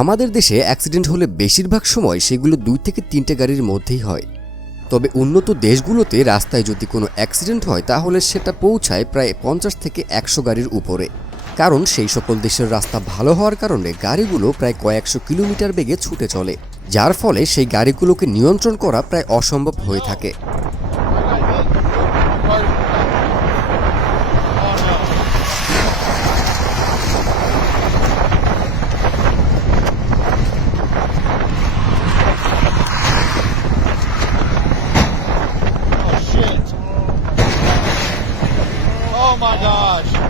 আমাদের দেশে অ্যাক্সিডেন্ট হলে বেশিরভাগ সময় সেগুলো দুই থেকে তিনটে গাড়ির মধ্যেই হয়। তবে উন্নত দেশগুলোতে রাস্তায় যদি কোনো অ্যাক্সিডেন্ট হয়, তাহলে সেটা পৌঁছায় প্রায় পঞ্চাশ থেকে একশো গাড়ির উপরে। কারণ সেই সকল দেশের রাস্তা ভালো হওয়ার কারণে গাড়িগুলো প্রায় কয়েকশো কিলোমিটার বেগে ছুটে চলে, যার ফলে সেই গাড়িগুলোকে নিয়ন্ত্রণ করা প্রায় অসম্ভব হয়ে থাকে। Oh my gosh.